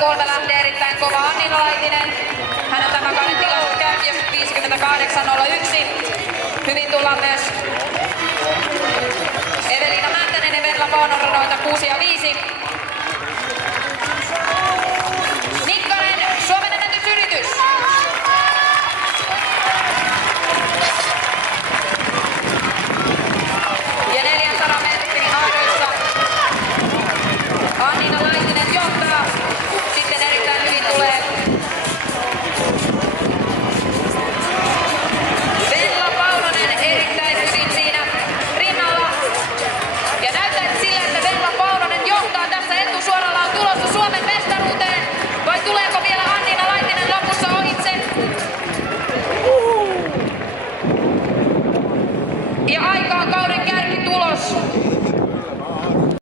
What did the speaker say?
3 lähtee erittäin kova Annina Laitinen. Hän on tämän kauden tilastot kärki 58.01. Hyvin tullaan myös Evelina Mäntänen ja Venla Paunora noita 6 ja 5. Nikkanen, Suomen ennätysyritys. Ja 400 metrin aidoissa Annina Laitinen johtaa. Sitten erittäin hyvin tulee Venla Paunonen erittäin hyvin siinä rinnalla. Ja näyttää sillä, että Venla Paunonen johtaa tässä etusuoralla, on tulossa Suomen mestaruuteen. Vai tuleeko vielä Annina Laitinen lopussa ohitse? Ja aika on kauden kärki.